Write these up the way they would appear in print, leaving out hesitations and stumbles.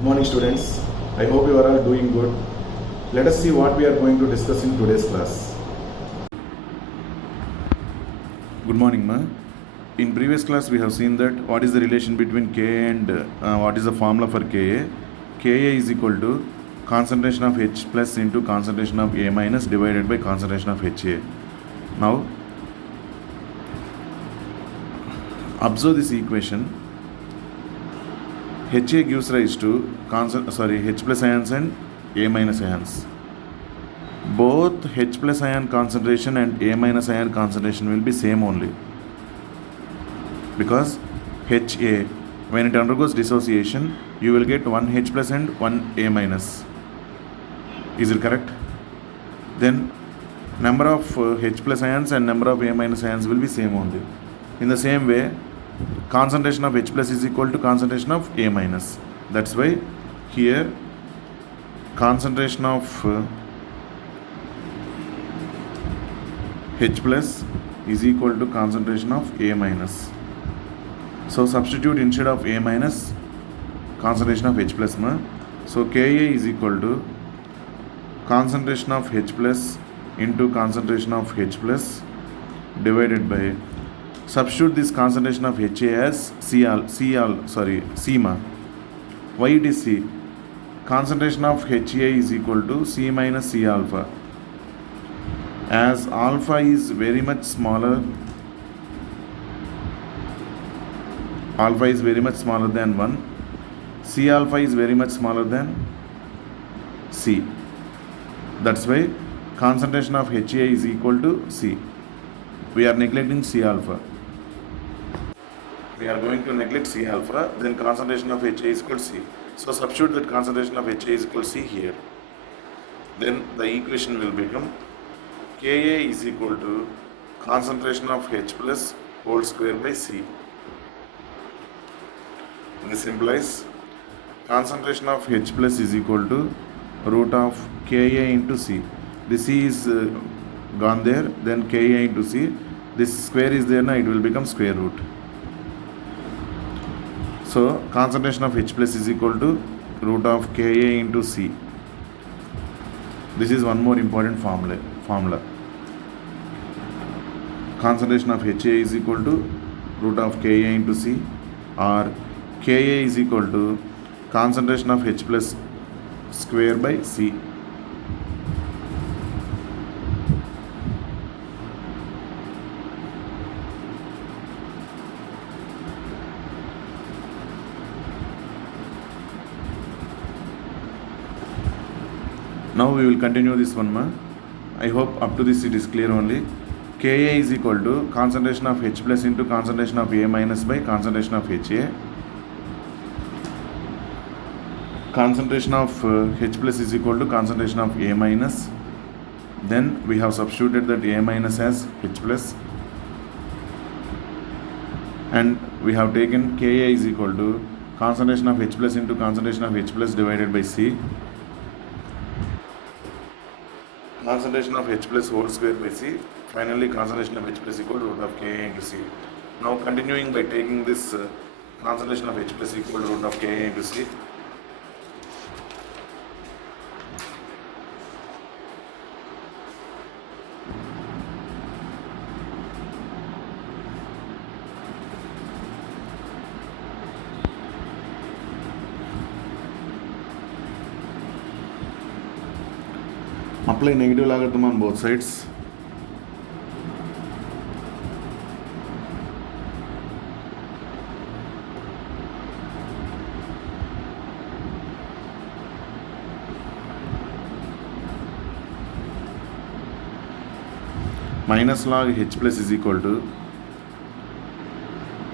Good morning, students. I hope you are all doing good. Let us see what we are going to discuss in today's class. Good morning, ma. In previous class, we have seen that what is the relation between Ka and what is the formula for Ka. Ka is equal to concentration of H plus into concentration of A minus divided by concentration of Ha. Now, observe this equation. Ha gives rise to H plus ions and A minus ions. Both H plus ion concentration and A minus ion concentration will be same only, because Ha, when it undergoes dissociation, you will get one H plus and one A minus. Is it correct? Then number of H plus ions and number of A minus ions will be same only. In the same way, concentration of H plus is equal to concentration of A minus. That's why here concentration of H plus is equal to concentration of A minus. So substitute instead of A minus concentration of H plus. So Ka is equal to concentration of H plus into concentration of H plus divided by, substitute this concentration of Ha as C. Why it is C? Concentration of Ha is equal to C minus C alpha. As alpha is very much smaller, than 1, C alpha is very much smaller than C. That's why concentration of Ha is equal to C. We are neglecting C alpha. We are going to neglect C alpha, then concentration of Ha is equal to C. So substitute that concentration of Ha is equal to C here. Then the equation will become Ka is equal to concentration of H plus whole square by C. This implies concentration of H plus is equal to root of Ka into C. This C is gone there, then Ka into C. This square is there now, it will become square root. So concentration of H plus is equal to root of Ka into C. This is one more important formula. Concentration of Ha is equal to root of Ka into C, or Ka is equal to concentration of H plus square by C. Now we will continue this one. I hope up to this it is clear only. Ka is equal to concentration of H plus into concentration of A minus by concentration of Ha. Concentration of H plus is equal to concentration of A minus. Then we have substituted that A minus as H plus. And we have taken Ka is equal to concentration of H plus into concentration of H plus divided by C. Concentration of H plus whole square by C. Finally, concentration of H plus equal to root of Ka into C. Now continuing by taking this concentration of H plus equal to root of Ka into C. Apply negative logarithm on both sides. Minus log H plus is equal to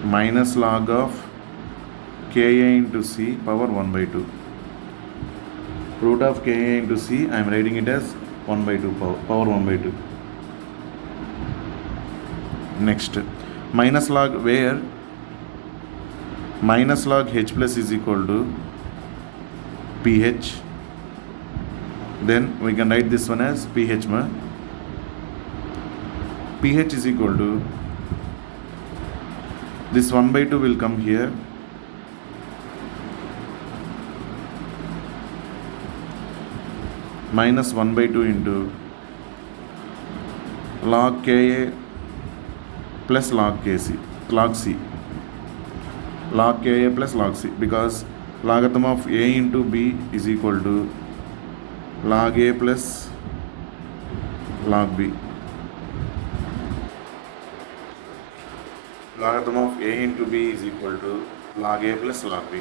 minus log of Ka into C power 1 by 2. Root of Ka into C, I am writing it as 1 by 2 power 1 by 2. Next, minus log, where minus log H plus is equal to pH. Then we can write this one as pH. pH is equal to, this 1 by 2 will come here, minus 1 by 2 into log Ka plus log Kc, log C, log Ka plus log C, because logarithm of A into B is equal to log A plus log B. Logarithm of A into B is equal to log A plus log B.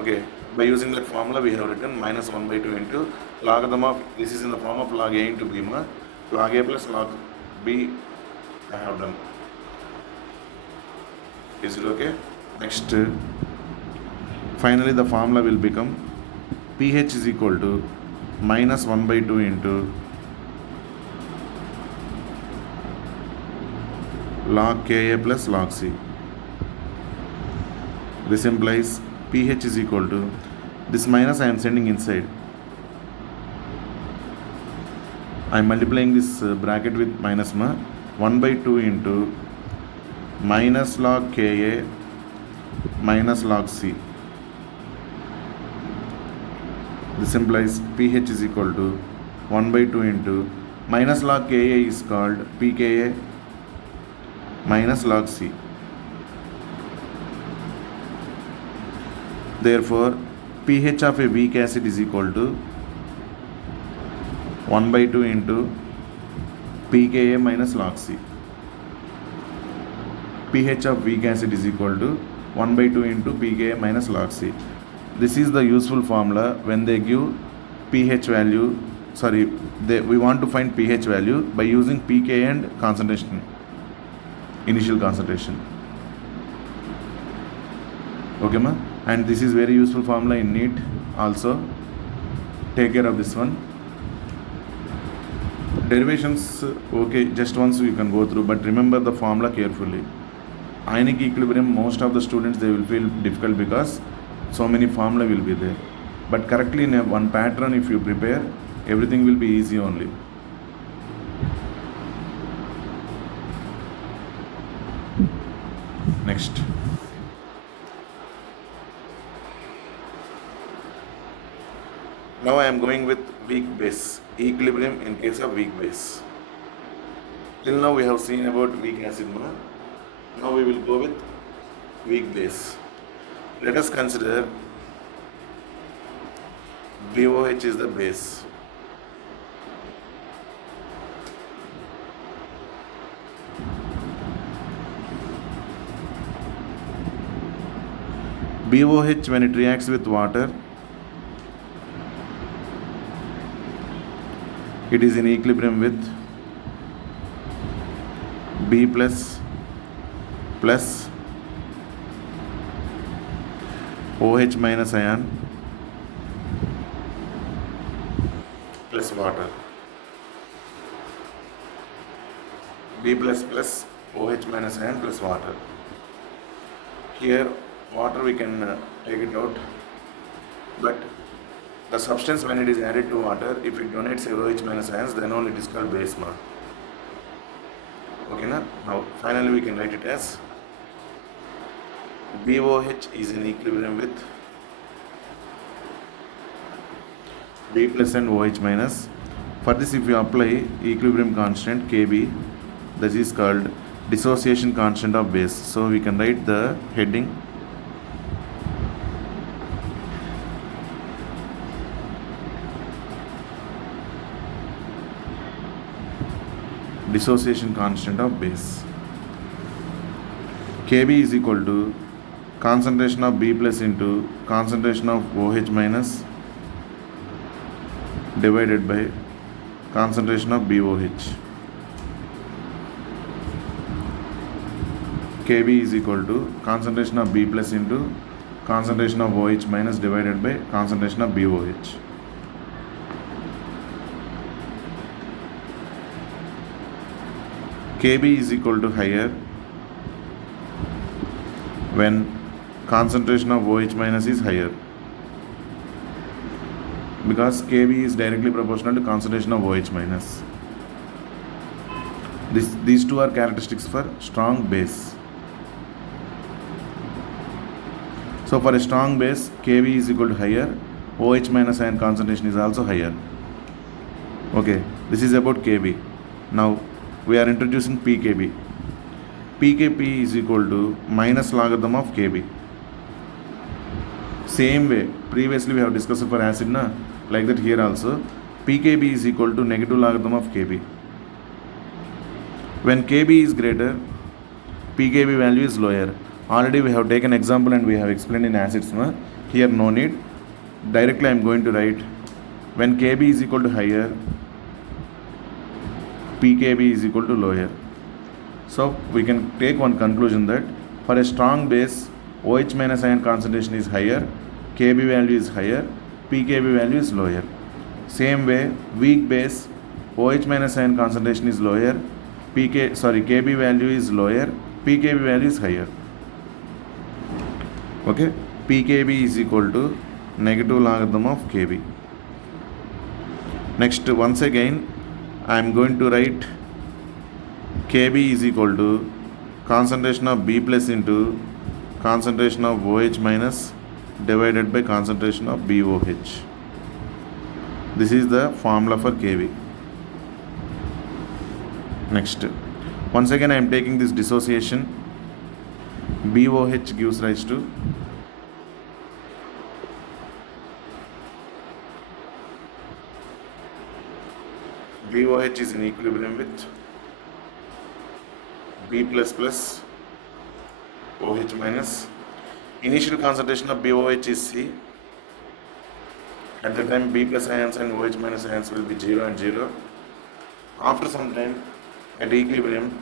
Okay, by using that formula we have written minus 1 by 2 into logarithm of, this is in the form of log A into B, log A plus log B I have done. Is it okay? Next, finally the formula will become pH is equal to minus 1 by 2 into log Ka plus log C. This implies pH is equal to, this minus I am sending inside. I am multiplying this bracket with minus 1 by 2 into minus log Ka minus log C. This implies pH is equal to 1 by 2 into minus log Ka is called pKa minus log C. Therefore, pH of a weak acid is equal to 1 by 2 into pKa minus log C. pH of weak acid is equal to 1 by 2 into pKa minus log C. This is the useful formula when they give pH value, we want to find pH value by using pK and concentration, initial concentration. Okay ma? And this is very useful formula in NEET also. Take care of this one. Derivations, okay, just once you can go through, but remember the formula carefully. Ionic equilibrium, most of the students they will feel difficult because so many formula will be there. But correctly in one pattern if you prepare, everything will be easy only. Next. Now I am going with weak base, equilibrium in case of weak base. Till now we have seen about weak acid. Now we will go with weak base. Let us consider BOH is the base. BOH, when it reacts with water, it is in equilibrium with B plus OH minus ion plus water. B plus OH minus ion plus water. Here water we can take it out, but the substance when it is added to water, if it donates OH minus ions, then only it is called base. Okay na? Now finally we can write it as BOH is in equilibrium with B plus and OH minus. For this, if you apply equilibrium constant Kb, that is called dissociation constant of base. So we can write the heading dissociation constant of base. Kb is equal to concentration of B plus into concentration of OH minus divided by concentration of BOH. Kb is equal to concentration of B plus into concentration of OH minus divided by concentration of BOH. Kb is equal to higher when concentration of OH minus is higher, because Kb is directly proportional to concentration of OH minus. These two are characteristics for strong base. So for a strong base, Kb is equal to higher OH minus ion concentration is also higher. Okay, this is about Kb. Now we are introducing pKb. pKb is equal to minus logarithm of Kb. Same way, previously we have discussed for acid, na? Like that here also, pKb is equal to negative logarithm of Kb. When Kb is greater, pKb value is lower. Already we have taken example and we have explained in acids. Na? Here no need. Directly I am going to write when Kb is equal to higher, pKb is equal to lower. So we can take one conclusion that for a strong base, OH minus ion concentration is higher, Kb value is higher, pKb value is lower. Same way, weak base, OH minus ion concentration is lower, Kb value is lower, pKb value is higher. Okay, pKb is equal to negative logarithm of Kb. Next, once again, I am going to write Kb is equal to concentration of B plus into concentration of OH minus divided by concentration of BOH. This is the formula for Kb. Next, once again I am taking this dissociation. BOH gives rise to BOH is in equilibrium with B plus plus OH minus. Initial concentration of BOH is C. At the time B plus ions and OH minus ions will be 0 and 0. After some time at equilibrium,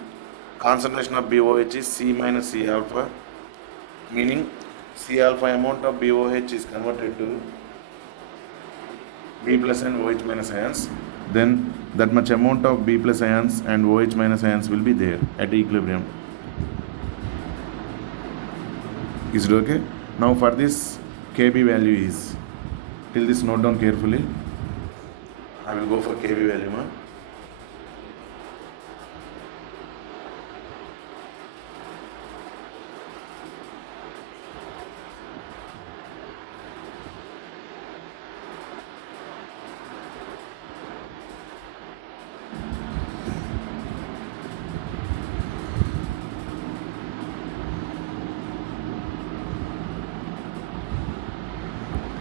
concentration of BOH is C minus C alpha, meaning C alpha amount of BOH is converted to B plus and OH minus ions. Then that much amount of B plus ions and OH minus ions will be there at equilibrium. Is it okay? Now for this Kb value is, till this note down carefully. I will go for Kb value.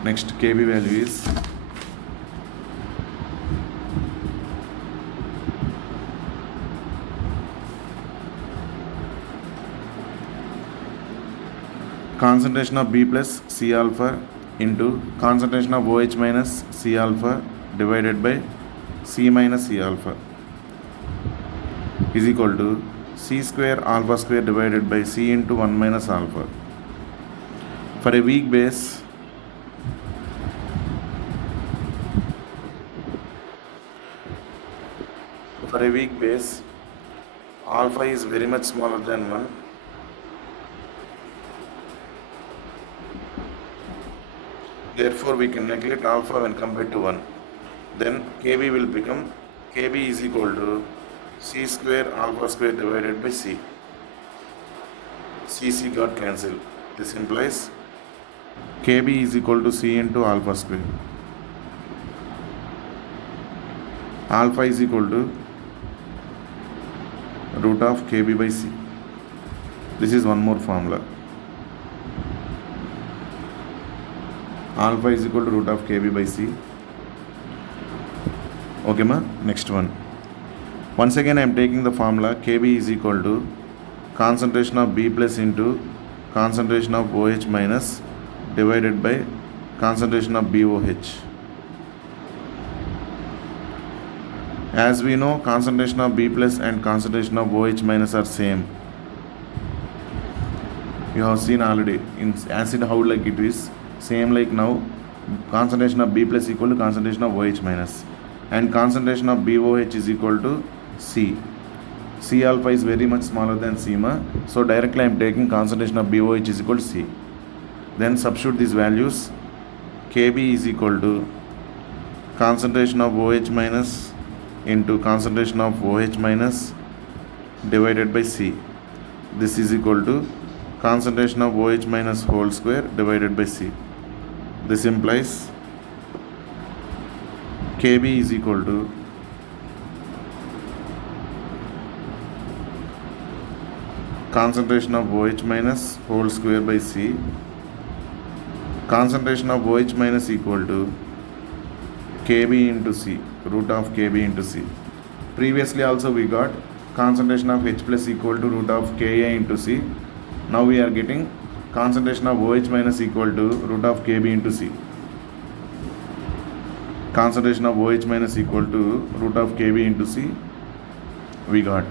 Next Kb value is concentration of B plus C alpha into concentration of OH minus C alpha divided by C minus C alpha is equal to C square alpha square divided by C into 1 minus alpha. For a weak base, alpha is very much smaller than 1. Therefore, we can neglect alpha when compared to 1. Then Kb will become Kb is equal to C square alpha square divided by C. C got cancelled. This implies Kb is equal to C into alpha square. Alpha is equal to root of Kb by C. This is one more formula. Alpha is equal to root of Kb by C. Okay ma? Next one. Once again I am taking the formula Kb is equal to concentration of B plus into concentration of OH minus divided by concentration of BOH. As we know, concentration of B plus and concentration of OH minus are same. You have seen already in acid how like it is same like now. Concentration of B plus equal to concentration of OH minus, and concentration of BOH is equal to C. C alpha is very much smaller than C ma, so directly I am taking concentration of BOH is equal to C. Then substitute these values. Kb is equal to concentration of OH minus into concentration of OH minus divided by C. This is equal to concentration of OH minus whole square divided by C. This implies Kb is equal to concentration of OH minus whole square by C. Concentration of OH minus equal to Kb into C, root of Kb into C. Previously also we got concentration of H plus equal to root of Ka into C. Now we are getting concentration of OH minus equal to root of Kb into C. Concentration of OH minus equal to root of Kb into C we got.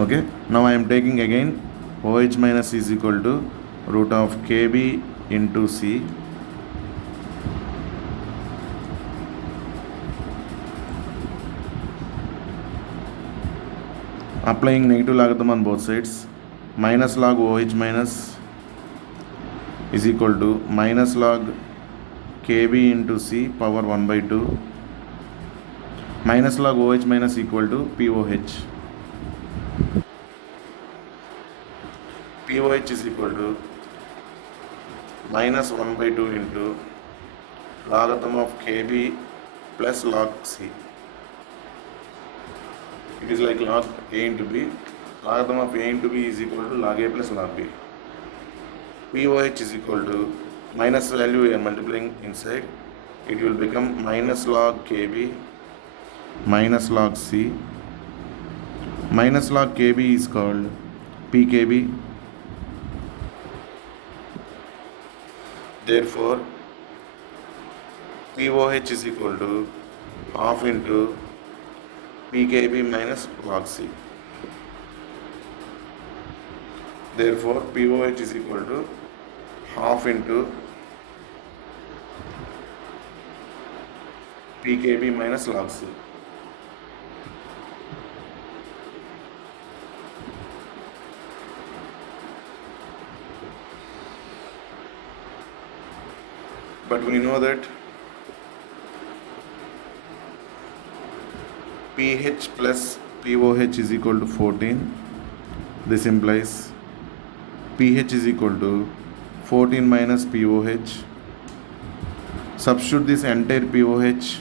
Okay, now I am taking again OH minus is equal to root of Kb into C. Applying negative logarithm on both sides, minus log OH minus is equal to minus log Kb into C power 1 by 2. Minus log OH minus equal to POH. POH is equal to minus 1 by 2 into logarithm of Kb plus log C. It is like log A into B. Logarithm of A into B is equal to log A plus log B. POH is equal to minus value we are multiplying inside. It will become minus log Kb minus log C. Minus log Kb is called PKb. Therefore, POH is equal to half into PKb minus log C. Therefore, POH is equal to half into PKb minus log C. But we know that pH plus POH is equal to 14. This implies pH is equal to 14 minus POH. Substitute this entire POH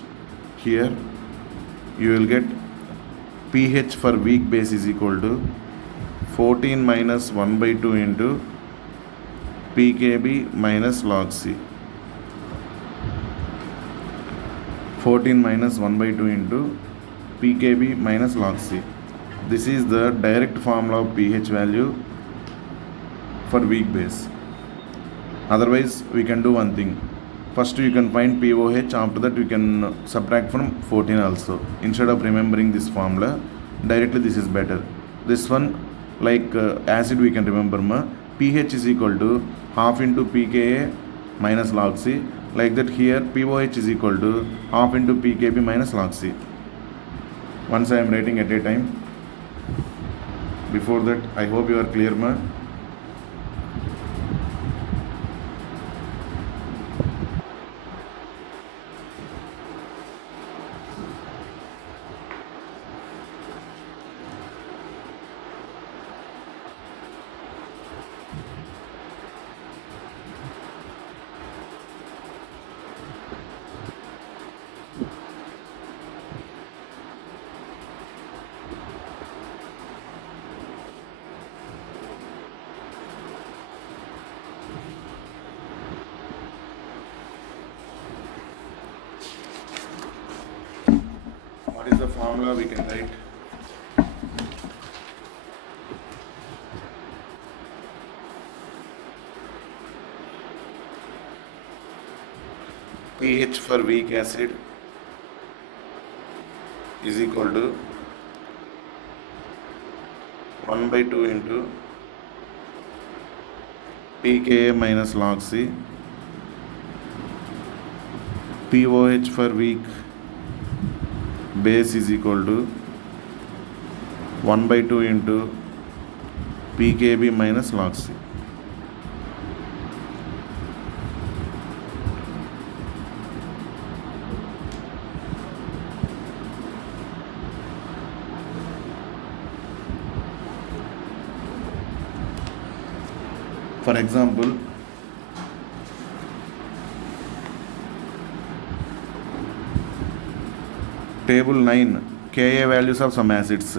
here. You will get pH for weak base is equal to 14 minus 1 by 2 into PKb minus log C. 14 minus 1 by 2 into PKb minus log C. This is the direct formula of pH value for weak base. Otherwise, we can do one thing. First, you can find POH. After that, you can subtract from 14 also. Instead of remembering this formula, directly this is better. This one, like acid, we can remember pH is equal to half into pKa minus log C. Like that here, POH is equal to half into PKb minus log C. Once I am writing at a time. Before that, I hope you are clear, What is the formula we can write? pH for weak acid is equal to 1 by 2 into pKa minus log C. POH for weak base is equal to 1 by 2 into PKb minus log C. For example, Table 9, Ka values of some acids.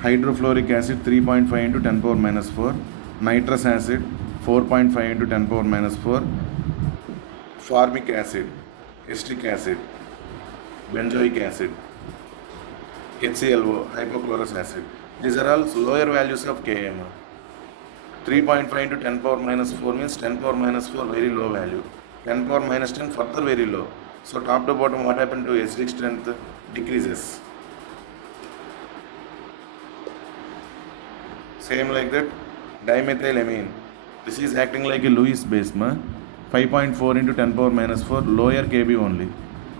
Hydrofluoric acid 3.5 into 10 power minus 4. Nitrous acid 4.5 into 10 power minus 4. Formic acid, acetic acid, benzoic acid, HClO, hypochlorous acid. These are all lower values of Km. 3.5 into 10 power minus 4 means 10 power minus 4 very low value. 10 power minus 10 further very low. So top to bottom what happened to acidic strength? Decreases. Same like that, dimethylamine. This is acting like a Lewis base, 5.4 into 10 power minus 4, lower Kb only.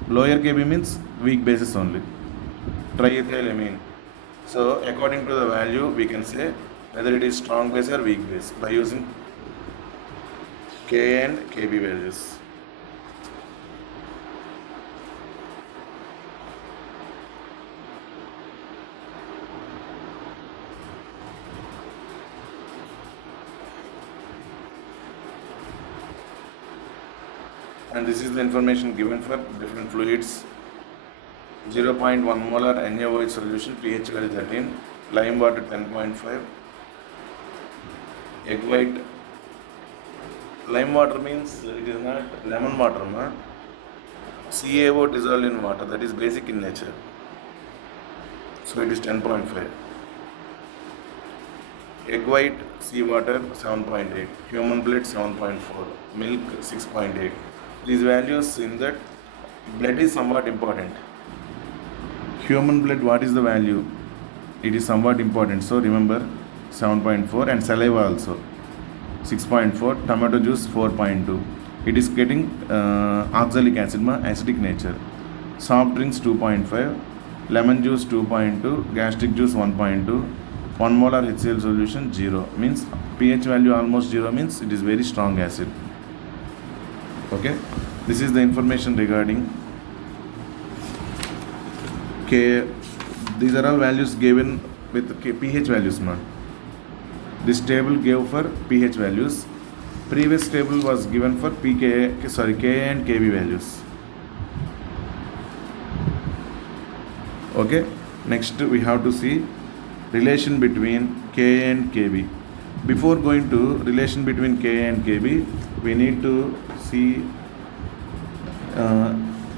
Lower Kb means weak bases only. Triethylamine. So according to the value, we can say whether it is strong base or weak base by using Ka and Kb values. And this is the information given for different fluids. 0.1 molar NaOH solution, pH value 13, lime water 10.5, egg white. Lime water means it is not lemon water, CaO dissolved in water, that is basic in nature. So it is 10.5. Egg white, seawater 7.8, human blood 7.4, milk 6.8. These values in that blood is somewhat important. Human blood, what is the value? It is somewhat important. So remember 7.4, and saliva also 6.4, tomato juice 4.2. It is getting oxalic acid, acidic nature. Soft drinks 2.5, lemon juice 2.2, gastric juice 1.2, 1 molar HCl solution 0. Means pH value almost 0 means it is very strong acid. Okay, this is the information regarding K. These are all values given with pH values, This table gave for pH values. Previous table was given for Ka and Kb values. Okay, next we have to see relation between Ka and Kb. Before going to relation between Ka and Kb, we need to see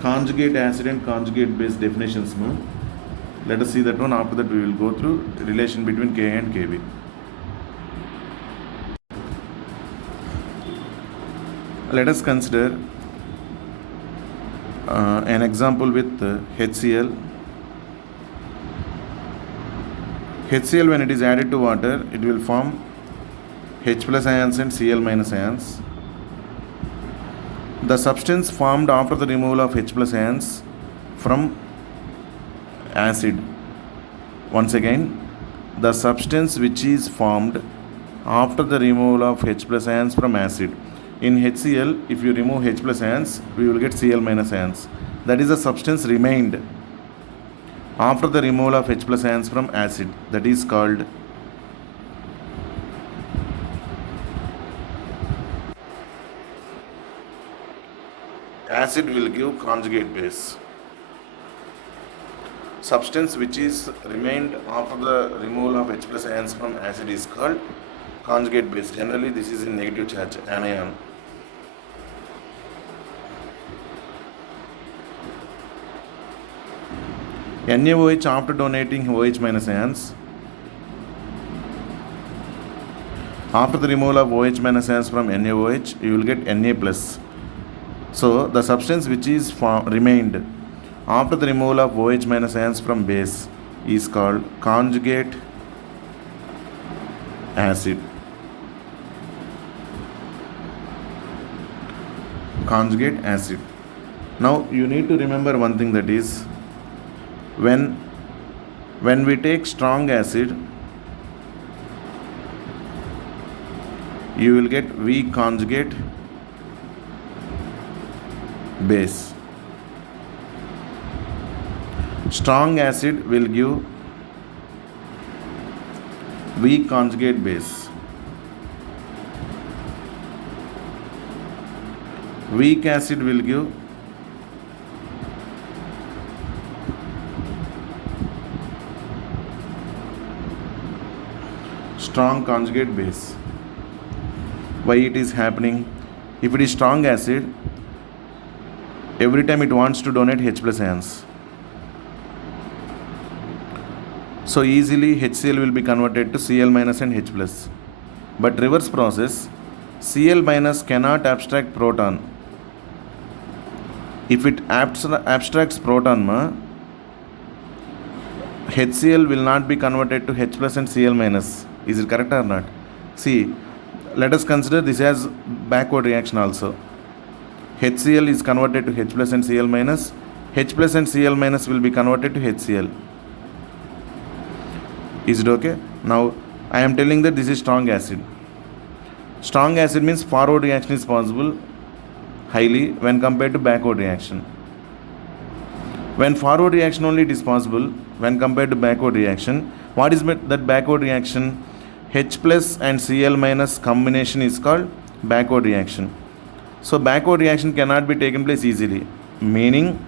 conjugate acid and conjugate base definitions. Let us see that one. After that, we will go through relation between Ka and Kb. Let us consider an example with HCl. HCl, when it is added to water, it will form H plus ions and Cl minus ions. The substance formed after the removal of H plus ions from acid. Once again, the substance which is formed after the removal of H plus ions from acid. In HCl, if you remove H plus ions, we will get Cl minus ions. That is the substance remained after the removal of H plus ions from acid. That is called acid will give conjugate base. Substance which is remained after the removal of H plus ions from acid is called conjugate base. Generally, this is in negative charge, anion. NaOH, after donating OH minus ions, after the removal of OH minus ions from NaOH, you will get Na plus. So the substance which is remained after the removal of OH minus ions from base is called conjugate acid. Conjugate acid. Now you need to remember one thing, that is when we take strong acid, you will get weak conjugate base. Strong acid will give weak conjugate base. Weak acid will give strong conjugate base. Why it is happening? If it is strong acid, every time it wants to donate H plus ions, so easily HCl will be converted to Cl minus and H plus. But reverse process, Cl minus cannot abstract proton. If it abstracts proton, HCl will not be converted to H plus and Cl minus. Is it correct or not? See, let us consider this as backward reaction also. HCl is converted to H plus and Cl minus. H plus and Cl minus will be converted to HCl. Is it okay? Now, I am telling that this is strong acid. Strong acid means forward reaction is possible highly when compared to backward reaction. When forward reaction only it is possible when compared to backward reaction. What is that backward reaction? H plus and Cl minus combination is called backward reaction. So backward reaction cannot be taken place easily, meaning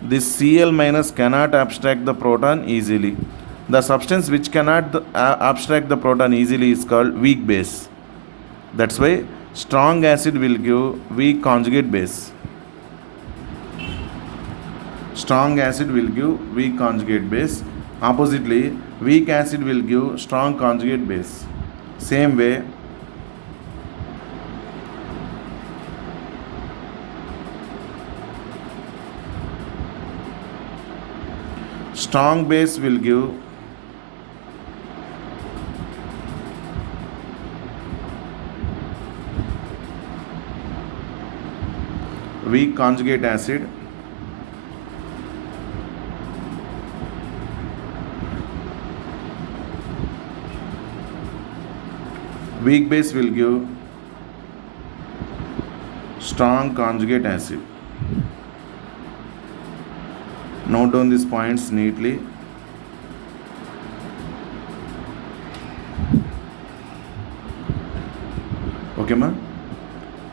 this Cl minus cannot abstract the proton easily. The substance which cannot abstract the proton easily is called weak base. That's why strong acid will give weak conjugate base. Strong acid will give weak conjugate base. Oppositely, weak acid will give strong conjugate base. Same way, strong base will give weak conjugate acid. Weak base will give strong conjugate acid. Note down these points neatly. Okay, ma?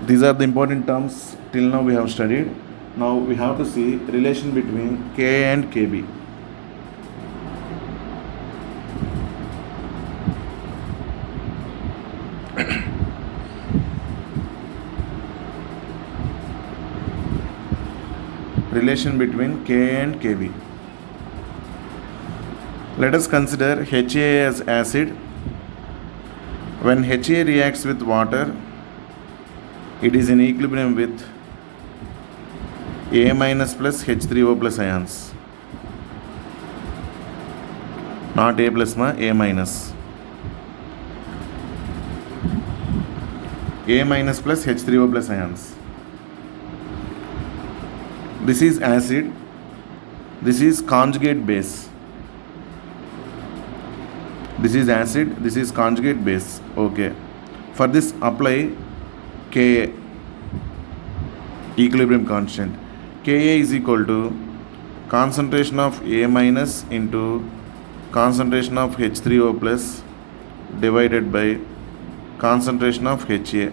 These are the important terms till now we have studied. Now we have to see relation between Ka and Kb. Relation between Ka and Kb. Let us consider HA as acid. When HA reacts with water, it is in equilibrium with A minus plus H3O plus ions. Not A plus, A minus. A minus plus H3O plus ions. This is acid. This is conjugate base. This is acid. This is conjugate base. Okay. For this, apply Ka, equilibrium constant. Ka is equal to concentration of A minus into concentration of H3O plus divided by concentration of HA.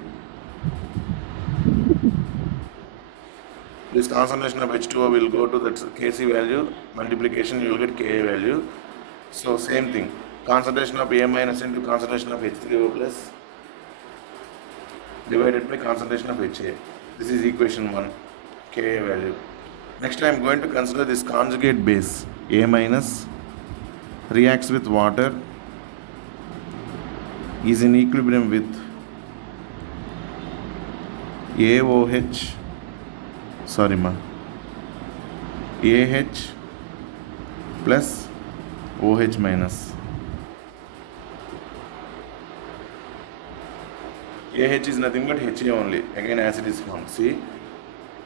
This concentration of H2O will go to that Kc value, multiplication you will get Ka value. So same thing, concentration of A minus into concentration of H3O plus divided by concentration of HA. This is equation 1, Ka value. Next I am going to consider this conjugate base. A minus reacts with water, is in equilibrium with AOH, AH plus OH minus. AH is nothing but HA only. Again acid is formed. See,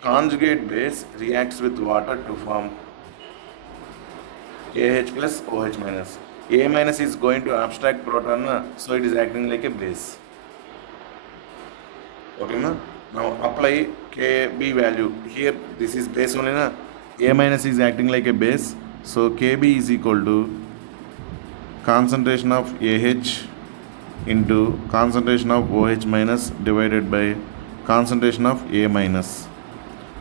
conjugate base reacts with water to form AH plus OH minus. A minus is going to abstract proton, so it is acting like a base. Okay, na? Now apply Kb value. Here this is base only, na? A minus is acting like a base, so Kb is equal to concentration of AH into concentration of OH minus divided by concentration of A minus.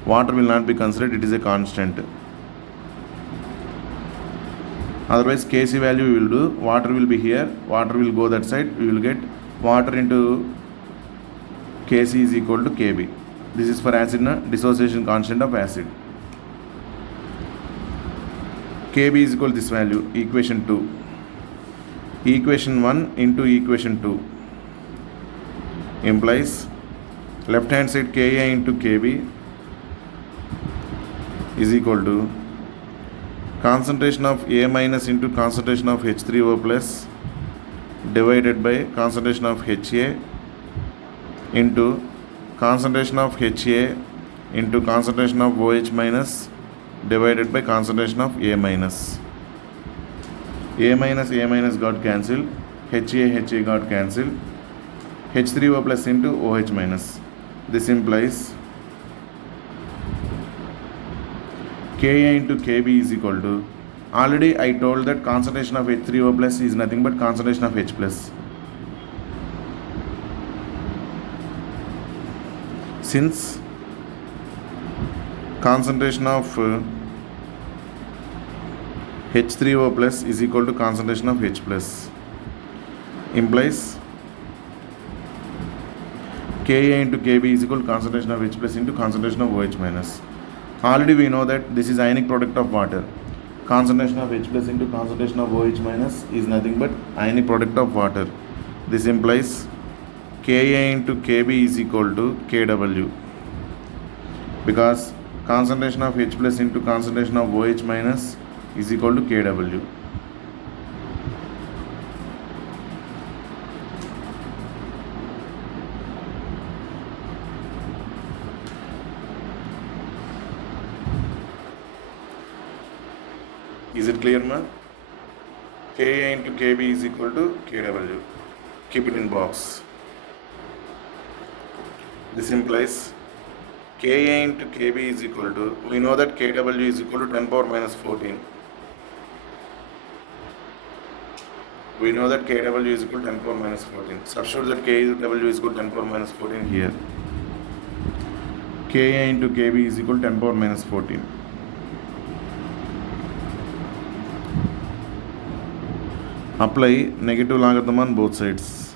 Water will not be considered, it is a constant. Otherwise Kc value we will do, water will be here, water will go that side, we will get water into Kc is equal to Kb. This is for acid dissociation constant of acid. Kb is equal to this value, equation 2. Equation 1 into equation 2 implies left hand side Ka into Kb is equal to concentration of A minus into concentration of H3O plus divided by concentration of Ha into concentration of Ha into concentration of OH minus divided by concentration of A minus. A minus got cancelled, Ha got cancelled, H3O plus into OH minus. This implies Ka into Kb is equal to, already I told that concentration of H3O plus is nothing but concentration of H plus. Since concentration of H3O plus is equal to concentration of H plus, implies Ka into Kb is equal to concentration of H plus into concentration of OH minus. Already we know that this is ionic product of water. Concentration of H plus into concentration of OH minus is nothing but ionic product of water. This implies Ka into Kb is equal to Kw, because concentration of H plus into concentration of OH minus is equal to Kw. Is it clear, ma? Ka into Kb is equal to Kw. Keep it in box. This implies Ka into Kb is equal to, we know that Kw is equal to 10 power minus 14. We know that Kw is equal to 10 power minus 14. Substitute that Kw is equal to 10 power minus 14 here. Ka into Kb is equal to 10 power minus 14. Apply negative logarithm on both sides.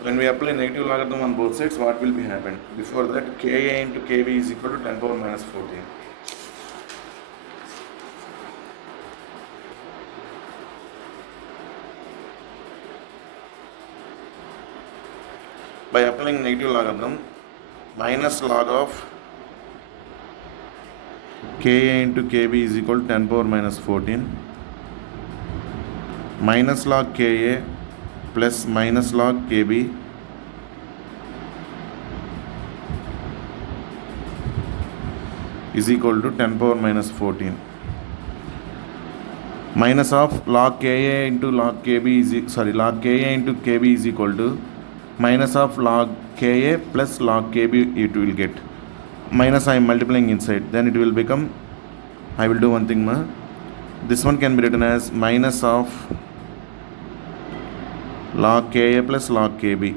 When we apply negative logarithm on both sides, what will be happened? Before that, Ka into Kb is equal to 10 power minus 14. By applying negative logarithm, minus log of Ka into Kb is equal to 10 power minus 14, minus log Ka plus minus log Kb is equal to 10 power minus 14. Minus of log Ka into log Kb is, log Ka into Kb is equal to minus of log Ka plus log Kb it will get. Minus I am multiplying inside, then it will become, I will do one thing ma. This one can be written as minus of log Ka plus log Kb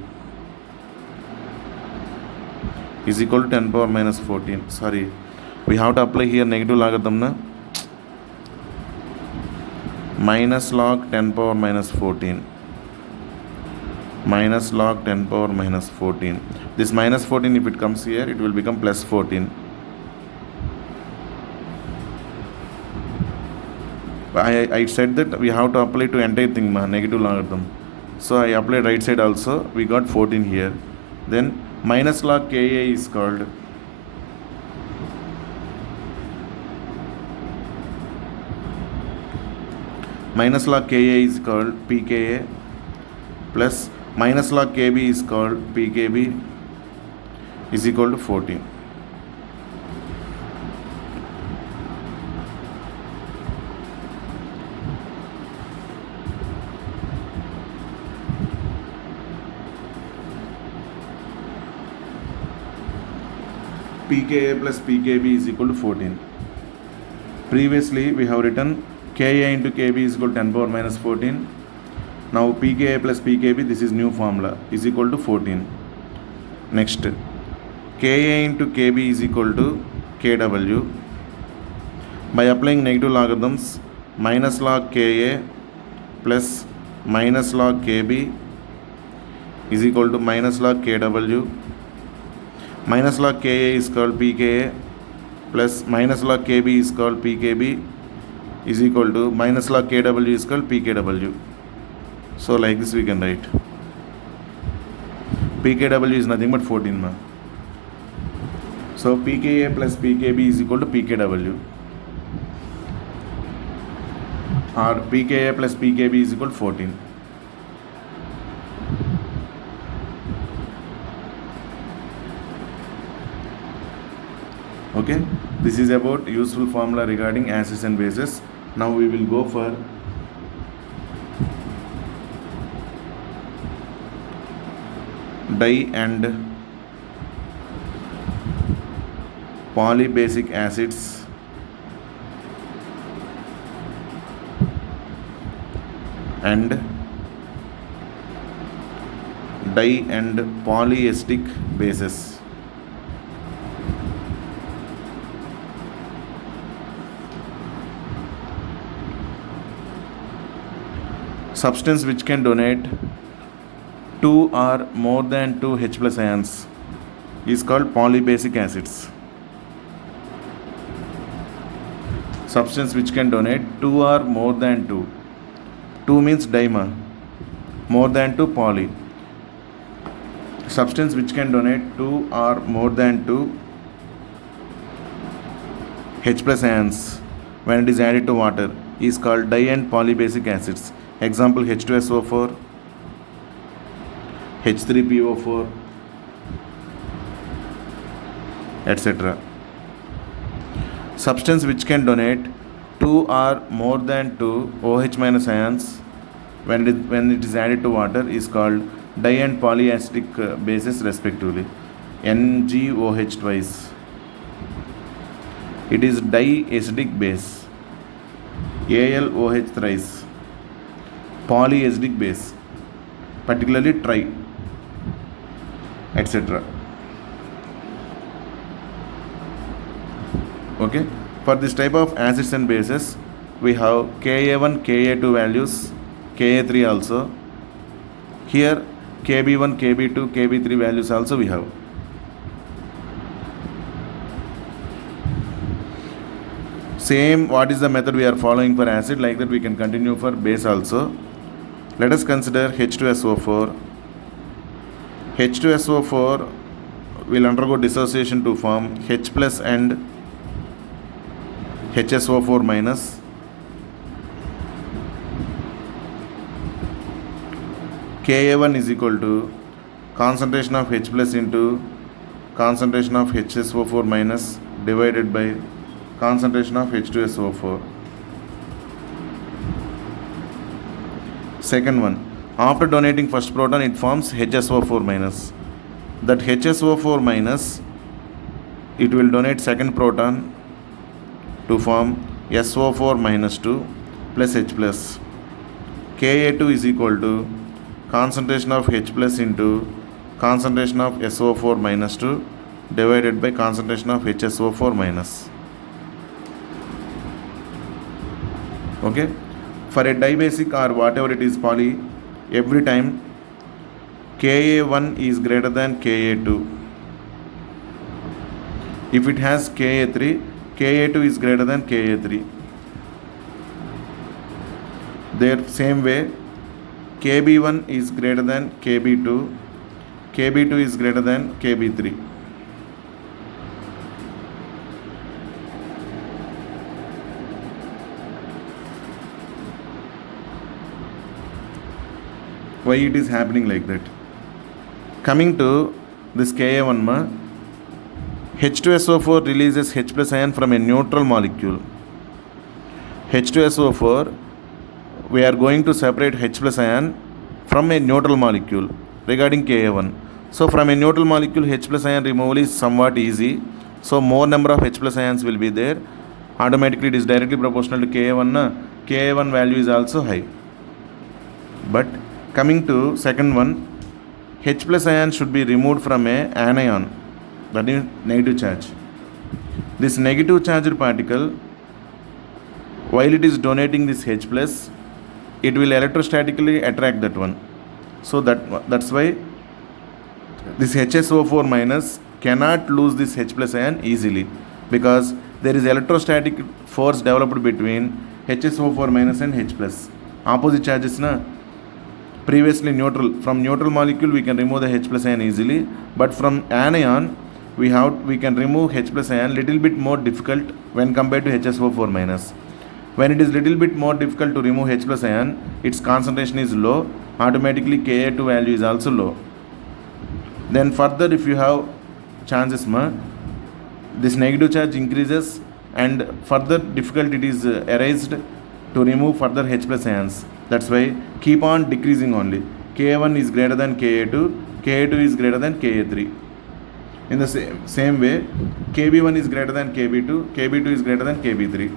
is equal to 10 power minus 14. Sorry, we have to apply here negative logarithm na. Minus log 10 power minus 14. Minus log 10 power minus 14. This minus 14, if it comes here, it will become plus 14. I said that we have to apply to entire thing, negative logarithm. So I applied right side also. We got 14 here. Then minus log Ka is called Pka plus minus log Kb is called Pkb is equal to 14. Pka plus Pkb is equal to 14. Previously we have written Ka into Kb is equal to 10 power minus 14. Now Pka plus Pkb, this is new formula, is equal to 14. Next, Ka into Kb is equal to Kw. By applying negative logarithms, minus log Ka plus minus log Kb is equal to minus log Kw. Minus log Ka is called Pka plus minus log Kb is called Pkb is equal to minus log Kw is called Pkw. So like this we can write. Pkw is nothing but 14 ma. So Pka plus Pkb is equal to Pkw. Or Pka plus Pkb is equal to 14. Okay, this is about useful formula regarding acids and bases. Now we will go for di and polybasic acids and di and polyester bases. Substance which can donate 2 or more than 2 H plus ions is called polybasic acids. Substance which can donate 2 or more than 2. 2 means dimer, more than 2 poly. Substance which can donate 2 or more than 2 H plus ions when it is added to water is called di and polybasic acids. Example H2SO4, H3PO4, etc. Substance which can donate 2 or more than 2 OH minus ions when it is added to water is called di and polyacidic bases respectively. NgOH twice. It is diacidic base. AlOH thrice. Polyacidic base, particularly tri, etc. Okay, for this type of acids and bases we have Ka1, Ka2 values, Ka3 also. Here Kb1, Kb2, Kb3 values also we have. Same what is the method we are following for acid, like that we can continue for base also. Let us consider H2SO4. H2SO4 will undergo dissociation to form H plus and HSO4 minus. Ka1 is equal to concentration of H plus into concentration of HSO4 minus divided by concentration of H2SO4. Second one, after donating first proton it forms HSO4 minus. That HSO4 minus, it will donate second proton to form SO4 minus 2 plus H plus. Ka2 is equal to concentration of H plus into concentration of SO4 minus 2 divided by concentration of HSO4 minus. Okay, for a dibasic or whatever it is poly, every time Ka1 is greater than Ka2. If it has Ka3, Ka2 is greater than Ka3. There same way, Kb1 is greater than Kb2, Kb2 is greater than Kb3. Why it is happening like that? Coming to this Ka1, H2SO4 releases H plus ion from a neutral molecule. H2SO4, we are going to separate H plus ion from a neutral molecule regarding Ka1. So from a neutral molecule, H plus ion removal is somewhat easy. So more number of H plus ions will be there. Automatically it is directly proportional to Ka1. Ka1 value is also high. But coming to second one, H plus ion should be removed from a anion, that is negative charge. This negative charged particle, while it is donating this H plus, it will electrostatically attract that one. So that's why this HSO4 minus cannot lose this H plus ion easily, because there is electrostatic force developed between HSO4 minus and H plus. Opposite charges na. Previously neutral, from neutral molecule we can remove the H plus ion easily, but from anion we can remove H plus ion little bit more difficult when compared to HSO4 minus. When it is little bit more difficult to remove H plus ion, its concentration is low, automatically Ka2 value is also low. Then further, if you have chances this negative charge increases and further difficult it is erased to remove further H plus ions. That's why keep on decreasing only. Ka1 is greater than Ka2, Ka2 is greater than Ka3. In the same way, Kb1 is greater than Kb2, Kb2 is greater than Kb3.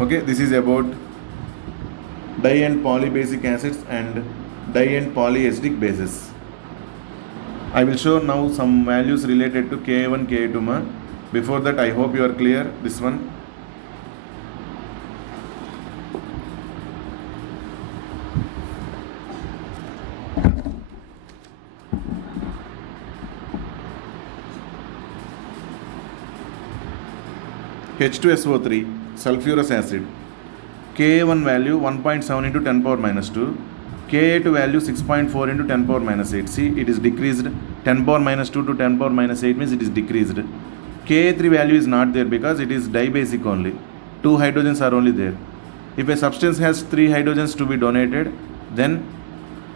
Okay, this is about di and polybasic acids and di and polyacidic bases. I will show now some values related to Ka1, Ka2. Before that, I hope you are clear this one. H2SO3, sulfurous acid. Ka1 value 1.7 into 10 power minus 2. Ka2 value 6.4 into 10 power minus 8. See, it is decreased. 10 power minus 2 to 10 power minus 8 means it is decreased. Ka3 value is not there because it is dibasic only. 2 hydrogens are only there. If a substance has 3 hydrogens to be donated, then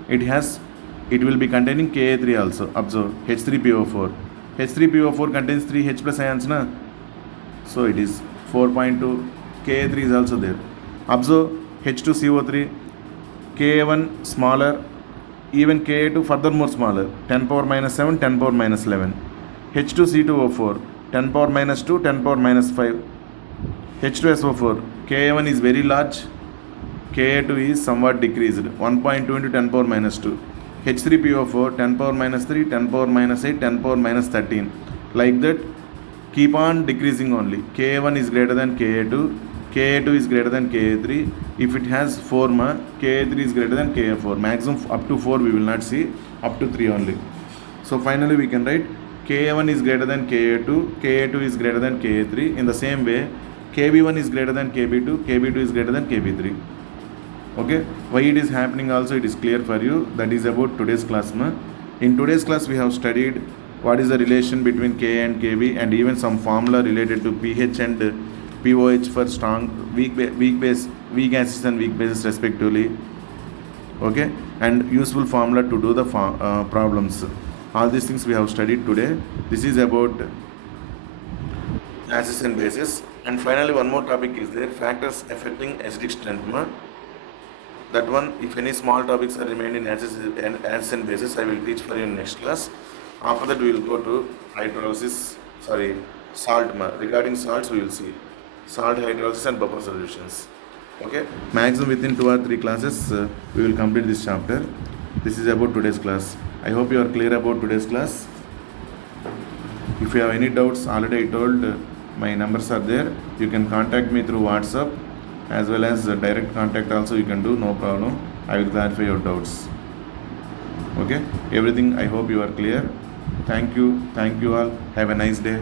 it will be containing Ka3 also. Observe, H3PO4. H3PO4 contains 3 H plus ions, na? So it is 4.2. Ka3 is also there. Observe H2CO3, Ka1 smaller, even Ka2 furthermore smaller, 10 power minus 7, 10 power minus 11. H2C2O4, 10 power minus 2, 10 power minus 5. H2SO4, Ka1 is very large, Ka2 is somewhat decreased, 1.2 into 10 power minus 2. H3PO4, 10 power minus 3, 10 power minus 8, 10 power minus 13. Like that, keep on decreasing only. Ka1 is greater than Ka2, Ka2 is greater than Ka3. If it has 4, Ka3 is greater than Ka4. Maximum up to 4 we will not see, up to 3 only. So finally we can write Ka1 is greater than Ka2, Ka2 is greater than Ka3. In the same way, Kb1 is greater than Kb2, Kb2 is greater than Kb3. Okay, why it is happening also it is clear for you. That is about today's class. In today's class we have studied what is the relation between Ka and Kb and even some formula related to pH and pOH for strong, weak acids and weak bases respectively. Okay, and useful formula to do the problems. All these things we have studied today. This is about acids and bases. And finally one more topic is there, factors affecting acidic strength. That one, if any small topics are remained in acids and bases, I will teach for you in next class. After that we will go to salt. Regarding salts we will see salt, hydrolysis and buffer solutions. Okay, maximum within 2 or 3 classes we will complete this chapter. This is about today's class. I hope you are clear about today's class. If you have any doubts, already I told my numbers are there. You can contact me through WhatsApp as well as direct contact also you can do, no problem. I will clarify your doubts. Okay, everything I hope you are clear. Thank you all. Have a nice day.